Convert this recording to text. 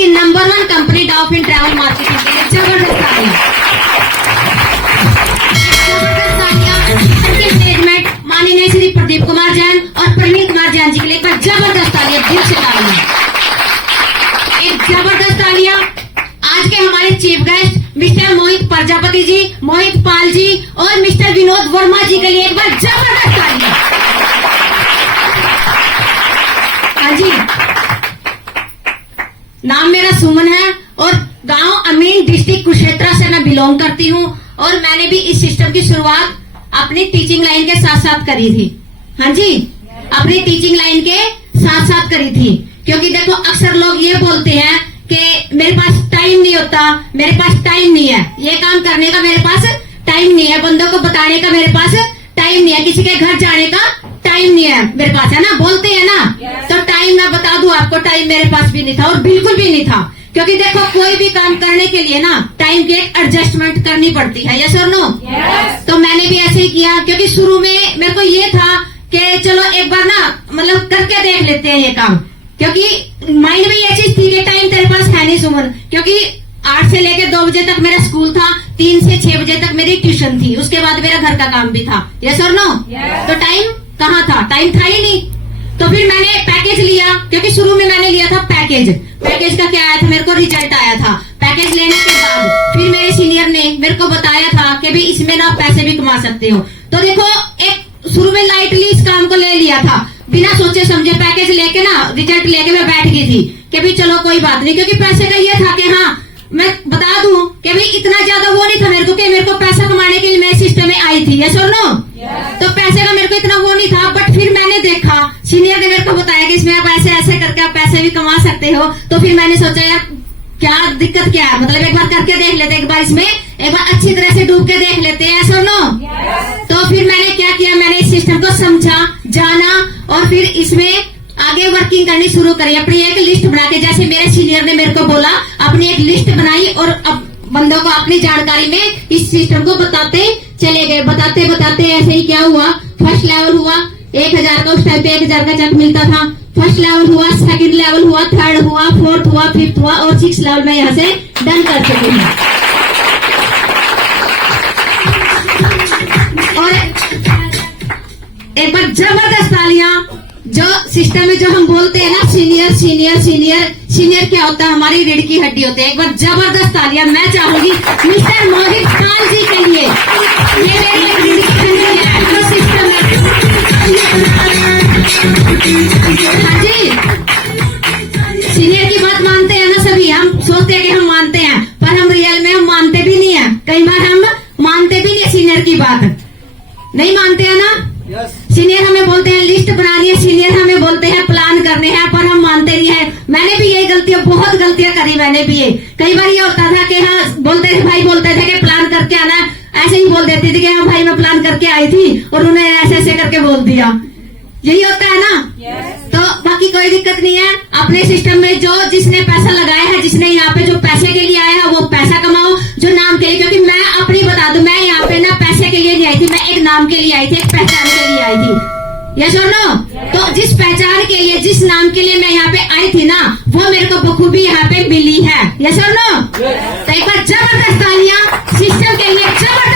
की number 1 company dolphin travel marketing के लिए जबरदस्त मैनेजमेंट माननीय श्री प्रदीप कुमार जैन और प्रवीण कुमार जैन जी के लिए एक बार जबरदस्त तालियां दिल से तालियां, एक जबरदस्त तालियां। आज के हमारे चीफ गेस्ट मिस्टर मोहित प्रजापति जी, मोहित पाल जी और मिस्टर विनोद वर्मा जी के लिए एक बार जबरदस्त तालियां। हाँ जी, नाम मेरा सुमन है और गांव अमीन डिस्ट्रिक्ट कुरुक्षेत्र से मैं बिलोंग करती हूँ और मैंने भी इस सिस्टम की शुरुआत अपनी टीचिंग लाइन के साथ साथ करी थी। हाँ जी, अपनी टीचिंग लाइन के साथ साथ करी थी, क्योंकि देखो अक्सर लोग ये बोलते हैं कि मेरे पास टाइम नहीं होता, मेरे पास टाइम नहीं है, ये काम करने का मेरे पास टाइम नहीं है, बंदों को बताने का मेरे पास टाइम नहीं है, किसी के घर जाने का टाइम नहीं है मेरे पास, है ना, बोलते हैं ना। तो टाइम मैं बता दूं आपको, टाइम मेरे पास भी नहीं था और बिल्कुल भी नहीं था, क्योंकि देखो कोई भी काम करने के लिए ना टाइम की एक एडजस्टमेंट करनी पड़ती है, यस और नो। तो मैंने भी ऐसे ही किया, क्योंकि शुरू में मेरे को ये था कि चलो एक बार ना मतलब करके देख लेते हैं ये काम, क्योंकि माइंड में ये चीज थी कि टाइम तेरे पास है नहीं सुमन, क्योंकि 8 से लेकर 2 बजे तक मेरा स्कूल था, 3 से 6 बजे तक मेरी ट्यूशन थी, उसके बाद मेरा घर का काम भी था, यस और नो। तो टाइम कहाँ था, टाइम था ही नहीं। तो फिर मैंने पैकेज लिया, क्योंकि शुरू में मैंने लिया था पैकेज का क्या आया था, मेरे को रिजल्ट आया था। पैकेज लेने के बाद फिर मेरे सीनियर ने मेरे को बताया था कि भाई इसमें ना पैसे भी कमा सकते हो। तो देखो एक शुरू में लाइटली इस काम को ले लिया था, बिना सोचे समझे पैकेज लेके ना रिजल्ट लेके मैं बैठ गई थी कि भाई चलो कोई बात नहीं, क्योंकि पैसे का ये था कि हाँ मैं बता दूं कि भाई इतना ज्यादा वो नहीं था मेरे को कि मेरे को पैसा कमाने के लिए मैं सिस्टम में आई थी, यस और नो। तो पैसे का मेरे को इतना वो नहीं था, बट फिर मैंने देखा, सीनियर ने मेरे को बताया कि इसमें आप ऐसे ऐसे करके आप पैसे भी कमा सकते हो। तो फिर मैंने सोचा यार क्या दिक्कत क्या है, मतलब एक बार करके देख लेते, एक बार इसमें एक बार अच्छी तरह से डूब के देख लेते हैं, यस और नो। तो फिर मैंने क्या किया, मैंने इस सिस्टम को समझा, जाना और फिर इसमें आगे वर्किंग करनी शुरू करी, अपनी एक लिस्ट बना के, जैसे मेरे सीनियर ने मेरे को बोला, अपनी एक लिस्ट बनाई और अब बंदों को अपनी जानकारी में इस सिस्टम को बताते चले गए। बताते बताते ऐसे ही क्या हुआ, फर्स्ट लेवल हुआ 1000 का, उस टाइम पे 1000 का चेक मिलता था। फर्स्ट लेवल हुआ, सेकंड लेवल हुआ, थर्ड हुआ, फोर्थ हुआ, फिफ्थ हुआ और 6th लेवल में यहाँ से डन कर चुकी हूँ। और एक बार जबरदस्त तालियां, जो सिस्टम में जो हम बोलते हैं ना सीनियर सीनियर सीनियर, सीनियर क्या होता है, हमारी रीढ़ की हड्डी होती है। एक बार जबरदस्त तालियां मैं चाहूंगी मिस्टर मोहित पाल जी के लिए, ये मेरी रीढ़ की हड्डी है, जो सिस्टम है। हाँ जी, सीनियर की बात मानते हैं ना सभी, हम सोचते हैं कि हम मानते हैं, पर हम रियल में हम मानते भी नहीं है, कई बार हम मानते भी नहीं सीनियर की बात, नहीं मानते हैं ना। सीनियर हमें बोलते हैं लिस्ट बनानी है, सीनियर हमें बोलते हैं प्लान करने हैं, पर हम मानते नहीं है। मैंने भी यही गलतियां, बहुत गलतियां करी मैंने भी ये। कई बार ये होता था कि हाँ बोलते थे, भाई बोलते थे कि प्लान करके आना है, ऐसे ही बोल देती थी कि हाँ भाई मैं प्लान करके आई थी और उन्होंने ऐसे ऐसे करके बोल दिया, यही होता है ना। तो बाकी कोई दिक्कत नहीं है, अपने सिस्टम में जो जिसने पैसा लगाया है, जिसने यहाँ पे जो पैसे के लिए आया है वो पैसा कमाओ, जो नाम के लिए, क्योंकि मैं अपनी बता दूं, मैं यहाँ पे ना पैसे के लिए नहीं आई थी, मैं एक नाम के लिए आई थी, एक पहचान के लिए आई थी, यस और नो। तो जिस पहचान के लिए, जिस नाम के लिए मैं यहाँ पे आई थी ना, वो मेरे को बखूबी यहाँ पे मिली है, यस और नो। तो एक बार जबरदस्त तालियां सिस्टम के लिए, जबरदस्त।